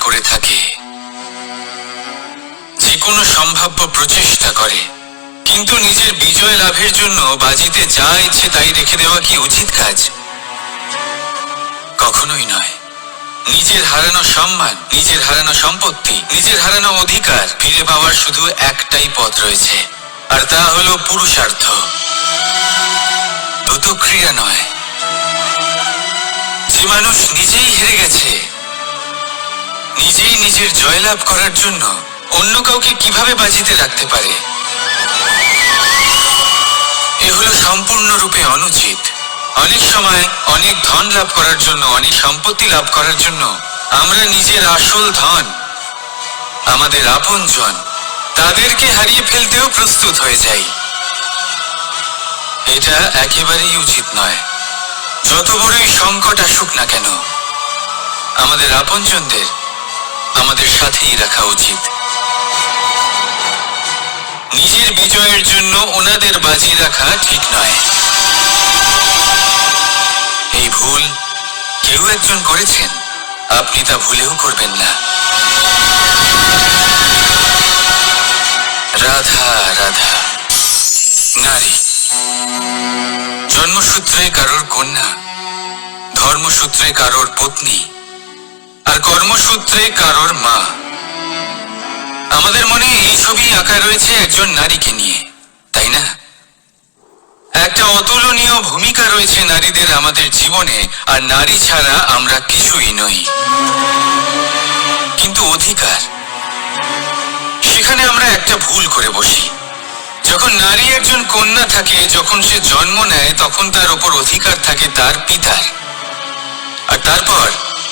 করে থাকে। যে কোনো সম্ভাব্য প্রচেষ্টা করে। কিন্তু নিজের বিজয় লাভের জন্য বাজিতে যা ইচ্ছে তাই রেখে দেওয়া কি উচিত কাজ? কখনোই নয়। নিজের হারানো সম্মান, নিজের হারানো সম্পত্তি, নিজের হারানো অধিকার ফিরে পাওয়ার শুধু একটাই পথ রয়েছে। আর তা হলো পুরুষার্থ। নয়। যে মানুষ নিজেই হেরে গেছে নিজেই নিজের জয়লাভ করার জন্য অন্য কাউকে কীভাবে বাজিতে রাখতে পারে? এ হলো সম্পূর্ণরূপে অনুচিত। অনেক সময় অনেক ধন লাভ করার জন্য, অনেক সম্পত্তি লাভ করার জন্য আমরা নিজের আসল ধন, আমাদের আপনজন, তাদেরকে হারিয়ে ফেলতেও প্রস্তুত হয়ে যাই। এটা একেবারেই উচিত নয়। যত বড়ই সংকট আসুক না কেন, আমাদের আপনজনদের আমাদের সাথেই রাখা উচিত। নিজের বিজয়ের জন্য ওনাদের বাজি রাখা ঠিক নয়। এই ভুল কেউ একজন করেছেন। আপনি তা ভুলেও করবেন না। রাধা রাধা। নারী। জন্মসূত্রে কারোর কন্যা, ধর্মসূত্রে কারোর পত্নী। আর কর্মসূত্রে কারোর মা। আমাদের মনে এই ছবি আঁকা রয়েছে একজন নারীকে নিয়ে, তাই না? একটা অতুলনীয় ভূমিকা রয়েছে নারীদের আমাদের জীবনে, আর নারী ছাড়া আমরা কিছুই নই। কিন্তু অধিকার। সেখানে আমরা একটা ভুল করে বসি। যখন নারী একজন কন্যা থাকে, যখন সে জন্ম নেয়, তখন তার ওপর অধিকার থাকে তার পিতার। আর তারপর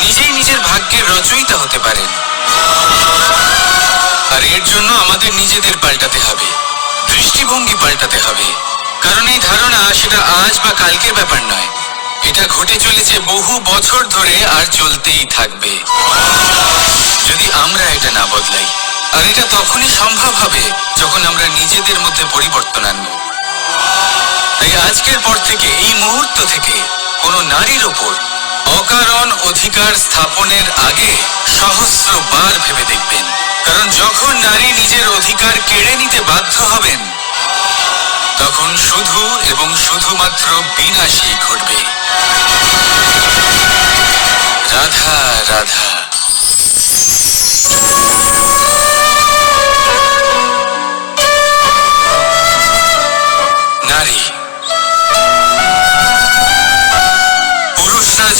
নিজেই নিজের ভাগ্যের রচয়িতা হতে পারেন। আর এর জন্য আমাদের নিজেদের পাল্টাতে হবে। দৃষ্টিভঙ্গি পাল্টাতে হবে। কারণ এই ধারণা সেটা আজ বা কালকের ব্যাপার নয়। এটা ঘটে চলেছে বহু বছর ধরে আর চলতেই থাকবে। যদি আমরা এটা না বদলাই, আর এটা তখনই সম্ভব হবে যখন আমরা নিজেদের মধ্যে পরিবর্তন আনব। তাই আজকের পর থেকে, এই মুহূর্ত থেকে কোনো নারীর ওপর অকারণ অধিকার স্থাপনের আগে সহস্র বার ভেবে দেখবেন। কারণ যখন নারী নিজের অধিকার কেড়ে নিতে বাধ্য হবেন, তখন শুধু এবং শুধুমাত্র বিনাশই ঘটবে। রাধা রাধা।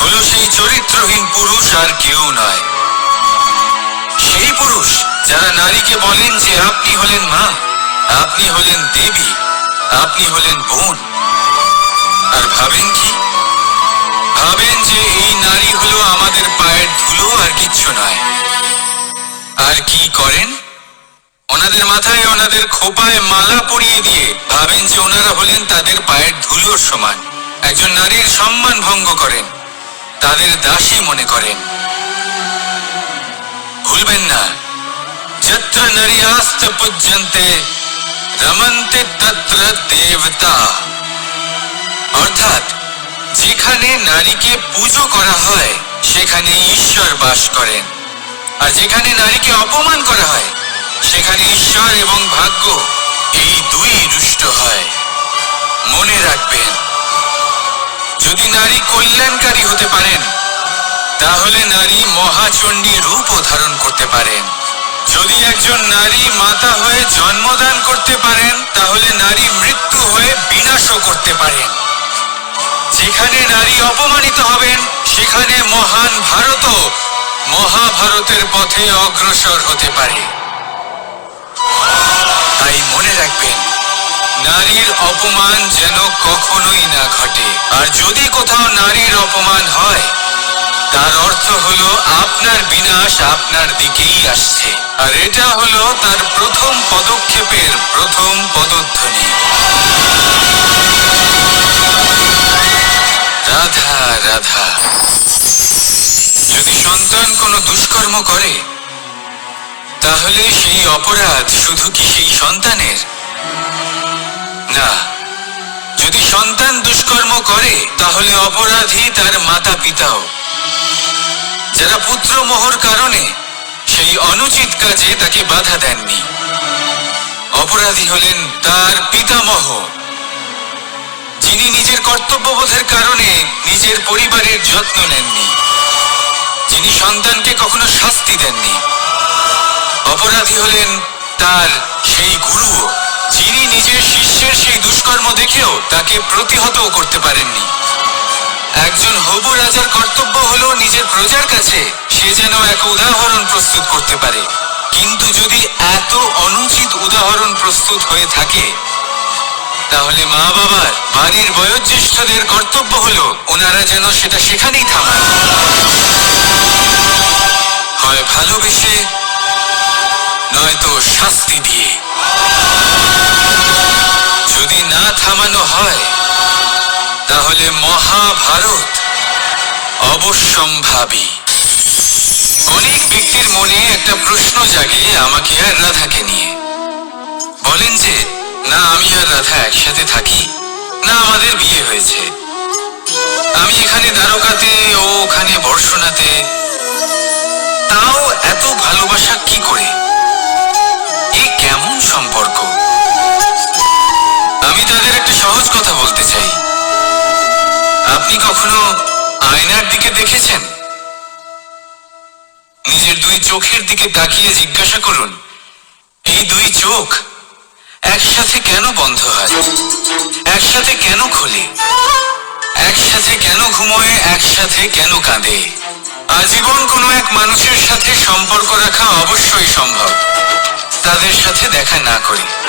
হলো সেই চরিত্রহীন পুরুষ আর কেউ নয়। সেই পুরুষ যারা নারীকে বলেন যে আপনি হলেন মা, আপনি হলেন দেবী, আপনি হলেন বোন। আর ভাবেন কি? ভাবেন যে এই নারী হলো আমাদের পায়ের ধুলো আর কিচ্ছু নয়। আর কি করেন? ওনাদের মাথায় ওনাদের খোপায় মালা পরিয়ে দিয়ে ভাবেন যে ওনারা হলেন তাদের পায়ের ধুলোর সমান। একজন নারীর সম্মান ভঙ্গ করেন। তাদের দাসী মনে করেন। ভুলবেন না। যত্র নারী আস্ত পূজ্যন্তে রমন্তে তত্র দেবতা। অর্থাৎ, যেখানে নারীকে পুজো করা হয়, সেখানে ঈশ্বর বাস করেন। আর যেখানে নারীকে অপমান করা হয়, সেখানে ঈশ্বর এবং ভাগ্য এই দুই রুষ্ট হয়। মনে রাখবেন যদি নারী কল্যাণকারী হতে পারেন, তাহলে নারী মহাচণ্ডী রূপও ধারণ করতে পারেন। যদি একজন নারী মাতা হয়ে জন্মদান করতে পারেন, তাহলে নারী মৃত্যু হয়ে বিনাশও করতে পারেন। যেখানে নারী অপমানিত হবেন, সেখানে মহান ভারতও মহাভারতের পথে অগ্রসর হতে পারে। তাই মনে রাখবেন নারীর অপমান যেন কখনোই না ঘটে। আর যদি কোথাও নারীর অপমান হয়, তার অর্থ হলো আপনার বিনাশ আপনার দিকেই আসছে। আর এটা হলো তার প্রথম পদক্ষেপের প্রথম পদধ্বনি। রাধা রাধা। যদি সন্তান কোনো দুষ্কর্ম করে, তাহলে সেই অপরাধ শুধু কি সেই সন্তানের? না। যদি সন্তান দুষ্কর্ম করে, তাহলে অপরাধী তার মাতা পিতাও যারা পুত্র মোহর কারণে সেই অনুচিত কাজে তাকে বাধা দেননি। অপরাধী হলেন তার পিতামহ। যিনি নিজের কর্তব্যবোধের কারণে নিজের পরিবারের যত্ন নেননি। যিনি সন্তানকে কখনো শাস্তি দেননি। অপরাধী হলেন তার সেই গুরুও, যিনি নিজের দুষ্কর্ম দেখেও তাকে প্রতিহতও করতে পারেননি। একজন হবু রাজার কর্তব্য হলো নিজের প্রজার কাছে সে যেন এক উদাহরণ প্রস্তুত করতে পারে। কিন্তু যদি এত অনুচিত উদাহরণ প্রস্তুত হয়ে থাকে, তাহলে মা বাবার বাড়ির বয়োজ্যেষ্ঠদের কর্তব্য হলো ওনারা যেন সেটা সেখানেই থামান হয় ভালোবেসে, নয়তো শাস্তি দিয়ে। থামানো হয়, তাহলে মহাভারত অবশ্যম্ভাবী। অনেক ব্যক্তির মনে একটা প্রশ্ন জাগে আমাকে আর রাধাকে নিয়ে। বলেন যে, না, আমি আর রাধা একসাথে থাকি, না, আমাদের বিয়ে হয়েছে। আমি এখানে দ্বারকাতে ও ওখানে বর্ষণাতে তাও এত ভালোবাসা কি করে? এ কেমন সম্পর্ক? আমি তাদের একটা সহজ কথা বলতে চাই। আপনি কখনো আয়নার দিকে দেখেছেন? নিজের দুই চোখের দিকে তাকিয়ে জিজ্ঞাসা করুন, এই দুই চোখ একসাথে কেন বন্ধ হয়? একসাথে কেন খোলে? একসাথে কেন ঘুমোয়? একসাথে কেন কাঁদে? আজীবন কোনো এক মানুষের সাথে সম্পর্ক রাখা অবশ্যই সম্ভব। তাদের সাথে দেখা না করে।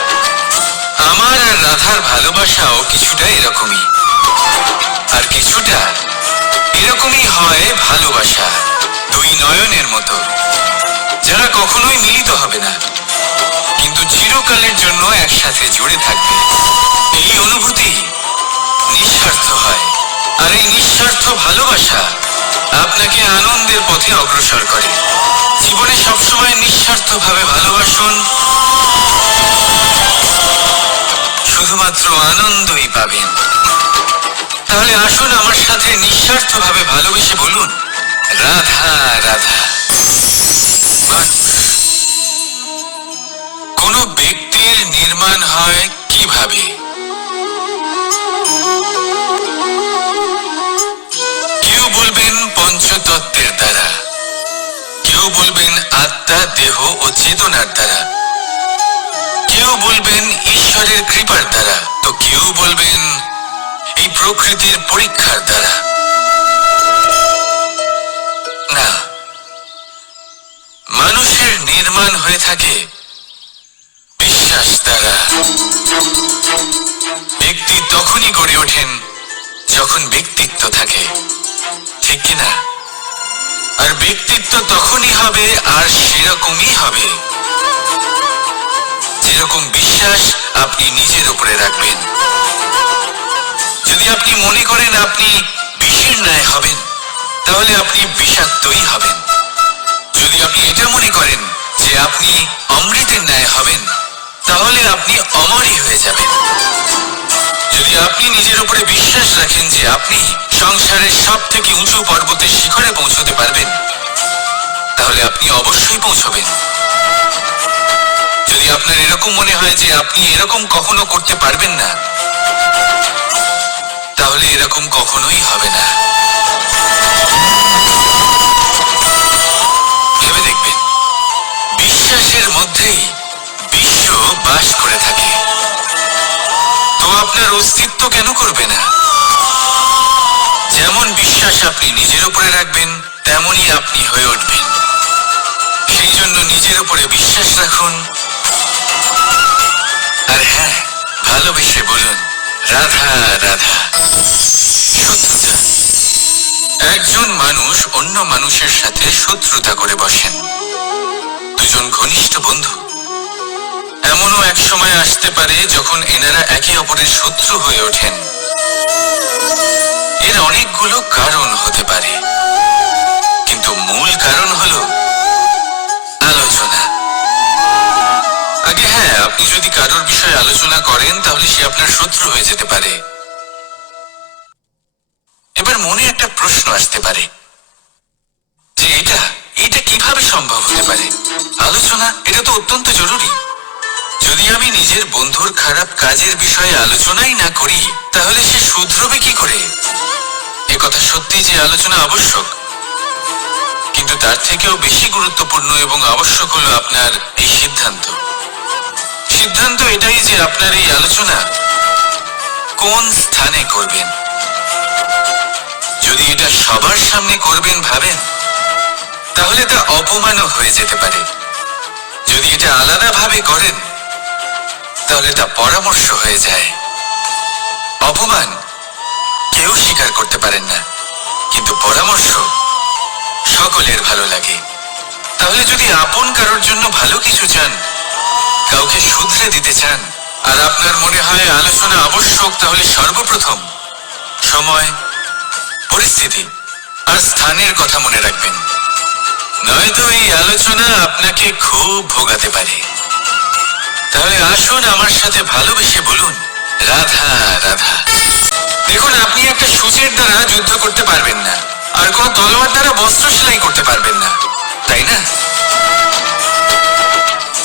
আমার আর রাধার ভালোবাসাও কিছুটা এরকমই। আর কিছুটা এরকমই হয় ভালোবাসা দুই নয়নের মতো। যারা কখনোই মিলিত হবে না। কিন্তু চিরকালের জন্য একসাথে জুড়ে থাকবে। এই অনুভূতি নিঃস্বার্থ হয়। আর এই নিঃস্বার্থ ভালোবাসা আপনাকে আনন্দের পথে অগ্রসর করে। জীবনে সবসময় নিঃস্বার্থভাবে ভালোবাসুন শুধুমাত্র আনন্দই পাবেন। তাহলে আসুন আমার সাথে নিঃস্বার্থভাবে ভালোবেসে বলুন, রাধা রাধা। কোন ব্যক্তির নির্মাণ হয় কীভাবে? কেউ বলবেন পঞ্চতত্ত্বের দ্বারা। কেউ বলবেন আত্মা, দেহ ও চেতনার দ্বারা। কেউ বলবেন ঈশ্বরের কৃপার দ্বারা। তো কেউ বলবেন, এই প্রকৃতির পরীক্ষার দ্বারা। না, মানুষের নির্মাণ হয়ে থাকে বিশ্বাস দ্বারা। ব্যক্তি তখনই গড়ে ওঠেন যখন ব্যক্তিত্ব থাকে। ঠিক কিনা আর ব্যক্তিত্ব তখনই হবে আর সেরকমই হবে। যেরকম বিশ্বাস আপনি নিজের উপরে রাখবেন। যদি আপনি মনে করেন আপনি বিষের ন্যায় হবেন, তাহলে আপনি বিষাক্তই হবেন। যদি আপনি এটা মনে করেন যে আপনি অমৃতের ন্যায় হবেন, তাহলে আপনি অমরই হয়ে যাবেন। যদি আপনি নিজের উপরে বিশ্বাস রাখেন যে আপনি সংসারের সব থেকে উঁচু পর্বতের শিখরে পৌঁছতে পারবেন, তাহলে আপনি অবশ্যই পৌঁছবেন। যদি আপনার এরকম মনে হয় যে আপনি এরকম কখনো করতে পারবেন না, তাহলে এরকম কখনোই হবে না। বিশ্বাসের মধ্যেই বিশ্ব বাস করে থাকে। তো আপনার অস্তিত্ব কেন করবে না? যেমন বিশ্বাস আপনি নিজের উপরে রাখবেন, তেমনই আপনি হয়ে উঠবেন। সেই জন্য নিজের উপরে বিশ্বাস রাখুন আর হ্যাঁ ভালোবেসে বলুন, রাধা রাধা। শত্রুতা। একজন মানুষ অন্য মানুষের সাথে শত্রুতা করে বসেন। দুজন ঘনিষ্ঠ বন্ধু। এমনও এক সময় আসতে পারে যখন এনারা একে অপরের শত্রু হয়ে ওঠেন। এর অনেকগুলো কারণ হতে পারে। কিন্তু মূল কারণ হলো আগে হ্যাঁ আপনি যদি কারোর বিষয়ে আলোচনা করেন, তাহলে সে আপনার শত্রু হয়ে যেতে পারে। এবার মনে একটা প্রশ্ন আসতে পারে। যে এটা এটা কীভাবে সম্ভব হতে পারে? আলোচনা, এটা তো অত্যন্ত জরুরি। যদি আমি নিজের বন্ধুর খারাপ কাজের বিষয়ে আলোচনাই না করি, তাহলে সে শুধরবে কি করে? এ কথা সত্যি যে আলোচনা আবশ্যক। কিন্তু তার থেকেও বেশি গুরুত্বপূর্ণ এবং আবশ্যক হলো আপনার এই সিদ্ধান্ত। সিদ্ধান্ত এটাই যে আপনার এই আলোচনা কোন স্থানে করবেন? যদি এটা সবার সামনে করবেন ভাবেন, তাহলে তা অপমানও হয়ে যেতে পারে। যদি এটা আলাদাভাবে করেন, তাহলে তা পরামর্শ হয়ে যায়। অপমান কেউ স্বীকার করতে পারেন না, কিন্তু পরামর্শ সকলের ভালো লাগে। তাহলে যদি আপন কারোর জন্য ভালো কিছু চান কাউকে শুধরে দিতে চান। আর আপনার মনে হয় আলোচনা আবশ্যক, তাহলে সর্বপ্রথম সময়, পরিস্থিতি আর স্থানের কথা মনে রাখবেন। নয়তো এই আলোচনা আপনাকে খুব ভোগাতে পারে। তাহলে আসুন আমার সাথে ভালোবেসে বলুন, রাধা রাধা। দেখুন, আপনি একটা সূচের দ্বারা যুদ্ধ করতে পারবেন না। আর কোন তলোয়ার দ্বারা বস্ত্র সেলাই করতে পারবেন না। তাই না?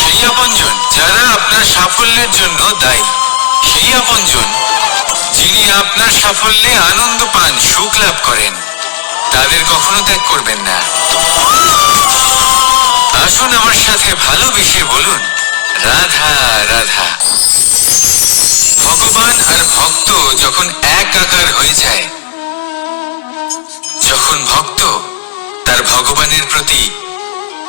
সেই আপনজন যারা আপনার সাফল্যের জন্য দায়ী। সেই আপনজন যিনি আপনার সাফল্যে আনন্দ পান, সুখ লাভ করেন, তাদের কখনো ত্যাগ করবেন না। আসুন আমার সাথে ভালোবেসে বলুন, রাধা রাধা। ভগবান আর ভক্ত যখন এক আকার হয়ে যায়, যখন ভক্ত তার ভগবানের প্রতি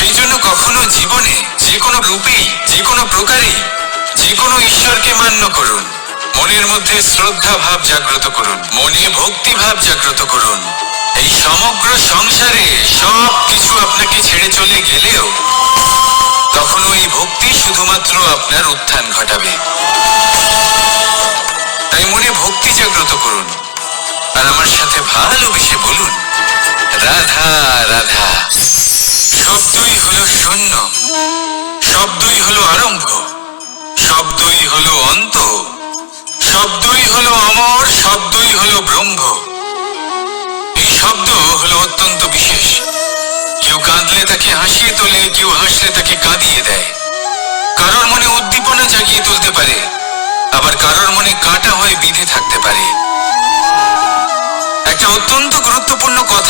সেই জন্য কখনো জীবনে, যে কোনো রূপেই, যে কোনো প্রকারেই, যে কোনো ঈশ্বরকে মান্য করুন। মনের মধ্যে শ্রদ্ধা ভাব জাগ্রত করুন। মনে ভক্তি ভাব জাগ্রত করুন। এই সমগ্র সংসারে সব কিছু আপনাকে ছেড়ে চলে গেলেও তখন ওই ভক্তি শুধুমাত্র আপনার উত্থান ঘটাবে। তাই মনে ভক্তি জাগ্রত করুন। আর আমার সাথে ভালোবেসে বলুন, রাধা রাধা। শব্দই হলো শূন্য। শব্দই হলো আরম্ভ। শব্দই হলো অন্ত। শব্দই হলো অমর। শব্দই হলো ব্রহ্ম। এই শব্দ হলো অত্যন্ত বিশেষ। কেউ কাঁদলে তাকে হাসিয়ে তোলে, কেউ হাসলে তাকে কাঁদিয়ে দেয়। কারোর মনে উদ্দীপনা জাগিয়ে তুলতে পারে, আবার কারোর মনে কাটা হয়ে বিঁধে থাকতে পারে। একটা অত্যন্ত গুরুত্বপূর্ণ কথা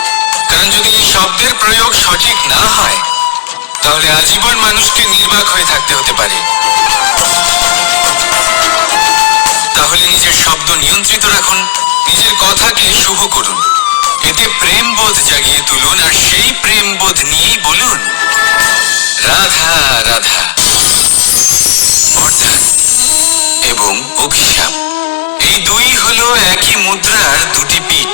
কারণ যদি শব্দের প্রয়োগ সঠিক না হয়, তাহলে আজীবন মানুষকে নির্বাক হয়ে থাকতে হতে পারে। তাহলে নিজের শব্দ নিয়ন্ত্রিত রাখুন, নিজের কথাকে শুভ করুন। এতে প্রেম বোধ জাগিয়ে তুলুন, আর সেই প্রেম বোধ নিয়েই বলুন, রাধা রাধা। বরদান এবং অভিশাপ। এই দুই হলো একই মুদ্রার দুটি পিঠ।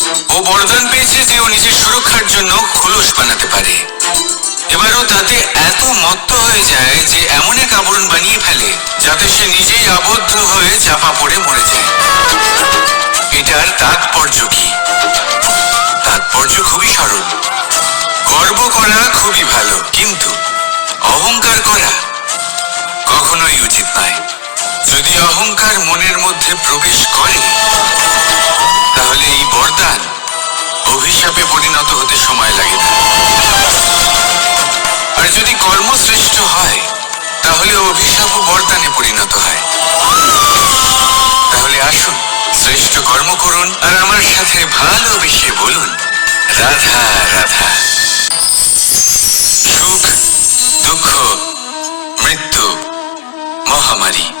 ও বরদান পেয়েছে যে ও নিজের সুরক্ষার জন্য খোলস বানাতে পারে। এবারও তাতে এত মত্ত হয়ে যায় যে এমন এক আবরণ বানিয়ে ফেলে, যাতে সে নিজেই আবদ্ধ হয়ে চাপা পড়ে মরে যায়। এটার তাৎপর্য কি? তাৎপর্য খুবই সরল। গর্ব করা খুবই ভালো, কিন্তু অহংকার করা কখনোই উচিত নয়। যদি অহংকার মনের মধ্যে প্রবেশ করে, তাহলে এই বরদান অভিশাপে পরিণত হতে সময় লাগে না। আর যদি কর্মশ্রেষ্ঠ হয়, তাহলে অভিশাপ বরদানে পরিণত হয়। তাহলে আসুন, শ্রেষ্ঠ কর্ম করুন, আর আমার সাথে ভালো ভালোবেসে বলুন। রাধা রাধা। সুখ, দুঃখ, মৃত্যু, মহামারী।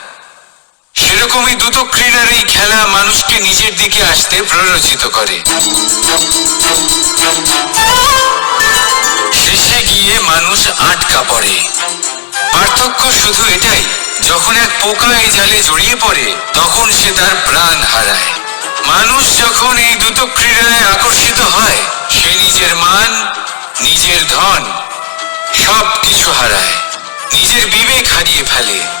সেরকমই দ্রুত ক্রীড়ার এই খেলা মানুষকে নিজের দিকে আসতে প্ররোচিত করে। শেষে গিয়ে মানুষ আটকা পড়ে। পার্থক্য শুধু এটাই, যখন এক পোকা এই জালে জড়িয়ে পড়ে, তখন সে তার প্রাণ হারায়। মানুষ যখন এই দ্রুত ক্রীড়ায় আকর্ষিত হয়, সে নিজের মান, নিজের ধন সব কিছু হারায়। নিজের বিবেক হারিয়ে ফেলে।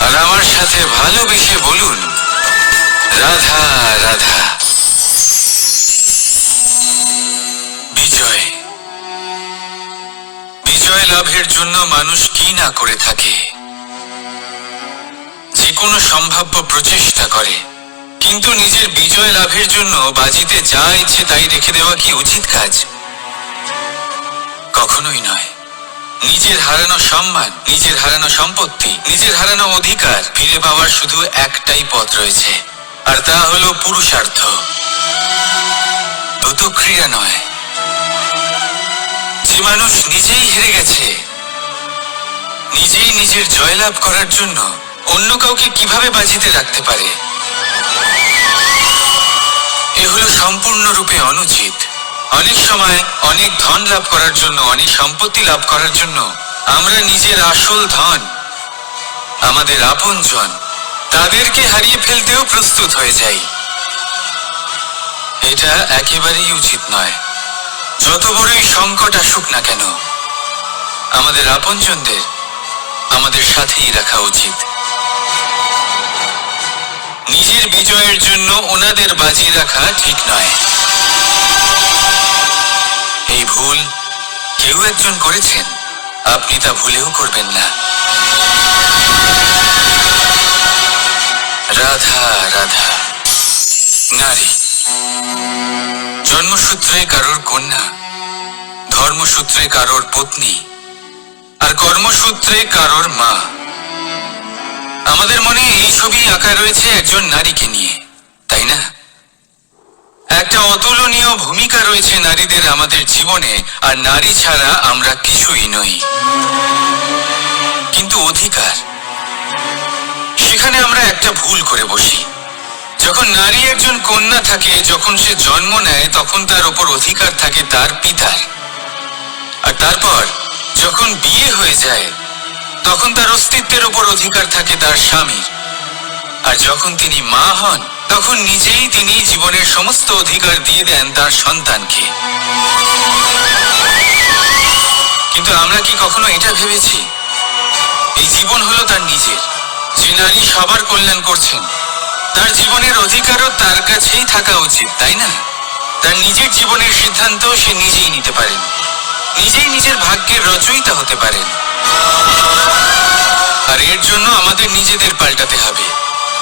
আর আমার সাথে ভালোবেসে বলুন, রাধা রাধা। বিজয়। বিজয় লাভের জন্য মানুষ কি না করে থাকে? যে কোনো সম্ভাব্য প্রচেষ্টা করে, কিন্তু নিজের বিজয় লাভের জন্য বাজিতে যা ইচ্ছে তাই রেখে দেওয়া কি উচিত কাজ? কখনোই নয়। নিজের হারানো সম্মান, নিজের হারানো সম্পত্তি, নিজের হারানো অধিকার ফিরে পাওয়ার শুধু একটাই পথ রয়েছে। আর তা হলো পুরুষার্থ। ক্রিয়া নয়। যে মানুষ নিজেই হেরে গেছে, নিজেই নিজের জয়লাভ করার জন্য অন্য কাউকে কীভাবে বাজিতে রাখতে পারে? এ হলো সম্পূর্ণরূপে অনুচিত। অনেক সময় অনেক ধন লাভ করার জন্য, অনেক সম্পত্তি লাভ করার জন্য আমরা নিজের আসল ধন, আমাদের আপনজন তাদেরকে হারিয়ে ফেলতেও প্রস্তুত হয়ে যাই। এটা একেবারেই উচিত নয়। যত বড়ই সংকট আসুক না কেন, আমাদের আপনজনদের আমাদের সাথেই রাখা উচিত। নিজের বিজয়ের জন্য ওনাদের বাজি রাখা ঠিক নয়। এই ভুল কেউ একজন করেছেন। আপনি তা ভুলেও করবেন না। রাধা রাধা। নারী। জন্মসূত্রে কারোর কন্যা, ধর্মসূত্রে কারোর পত্নী, আর কর্মসূত্রে কারোর মা। আমাদের মনে এই ছবি আঁকা রয়েছে একজন নারীকে নিয়ে, তাই না? একটা অতুলনীয় ভূমিকা রয়েছে নারীদের আমাদের জীবনে, আর নারী ছাড়া আমরা কিছুই নই। কিন্তু অধিকার, সেখানে আমরা একটা ভুল করে বসি। যখন নারী একজন কন্যা থাকে, যখন সে জন্ম নেয়, তখন তার ওপর অধিকার থাকে তার পিতার। আর তারপর, যখন বিয়ে হয়ে যায়, তখন তার অস্তিত্বের ওপর অধিকার থাকে তার স্বামীর। আর যখন তিনি মা হন, তখন নিজেই তিনি জীবনের সমস্ত অধিকার দিয়ে দেন তার সন্তানকে। কিন্তু আমরা কি কখনো এটা ভেবেছি? এই জীবন হলো তার নিজের। যে নারী সবার কল্যাণ করছেন, তার জীবনের অধিকারও তার কাছেই থাকা উচিত, তাই না? তার নিজের জীবনের সিদ্ধান্ত সে নিজেই নিতে পারেন। নিজেই নিজের ভাগ্যের রচয়িতা হতে পারেন। আর এর জন্য আমাদের নিজেদের পাল্টাতে হবে।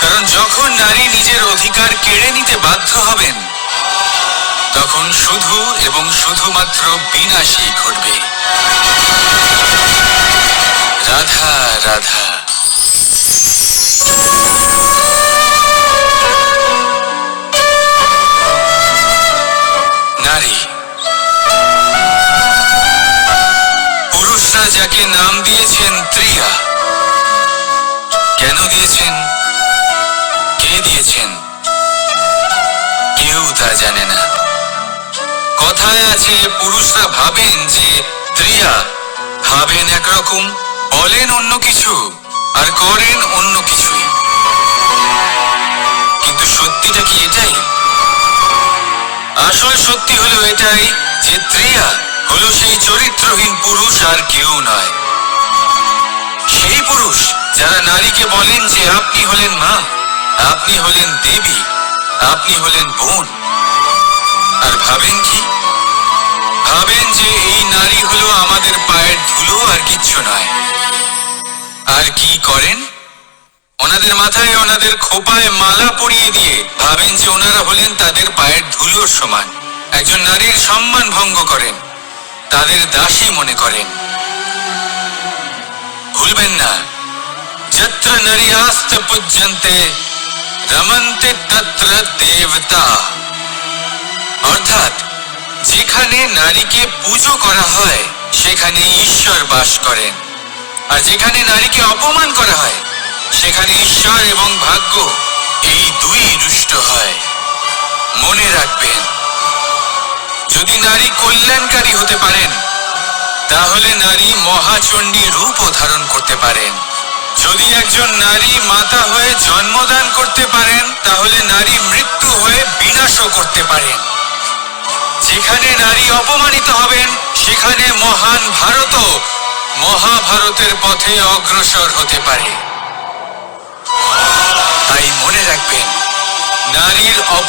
কারণ যখন নারী নিজের অধিকার কেড়ে নিতে বাধ্য হবেন, তখন শুধু এবং শুধুমাত্র বিনাশই ঘটবে। রাধা রাধা। নারী। পুরুষরা যাকে নাম দিয়েছেন ত্রিয়া, কেন দিয়েছেন? দিয়েছেন কেউ তা জানে না। কথায় আছে, পুরুষরা ভাবেন যে ত্রিয়া ভাবেন একরকম, বলেন অন্য কিছু, আর করেন অন্য কিছুই। কিন্তু সত্যিটা কি এটাই? আসল সত্যি হলো এটাই যে ত্রিয়া হলো সেই চরিত্রহীন পুরুষ আর কেউ নয়। সেই পুরুষ যারা নারীকে বলেন যে আপনি হলেন মা আপনি হলেন দেবী, আপনি হলেন বোন। আর ভাবেন কি? ভাবেন যে এই নারী হলো আমাদের পায়ের ধুলো আর কিচ্ছু নয়। আর কি করেন? ওনাদের মাথায় ওনাদের খোপায় মালা পরিয়ে দিয়ে ভাবেন যে ওনারা হলেন তাদের পায়ের ধুলোর সমান। একজন নারীর সম্মান ভঙ্গ করেন, তাদের দাসী মনে করেন। ভুলবেন না। যত্র নারী আস্ত পূজ্যন্তে রমন্তে তত্র দেবতা। অর্থাৎ, যেখানে নারীকে পুজো করা হয়, সেখানে ঈশ্বর বাস করেন। আর যেখানে নারীকে অপমান করা হয়, সেখানে ঈশ্বর এবং ভাগ্য এই দুই রুষ্ট হয়। মনে রাখবেন, যদি নারী কল্যাণকারী হতে পারেন, তাহলে নারী মহাচণ্ডী রূপও ধারণ করতে পারেন। যদি একজন নারী মাতা হয়ে জন্মদান করতে পারেন, তাহলে নারী মৃত্যু হয়ে বিনাশও করতে পারেন। যেখানে নারী অপমানিত হবেন, সেখানে মহান ভারতও মহাভারতের পথে অগ্রসর হতে পারে। তাই মনে রাখবেন, নারীর অপমান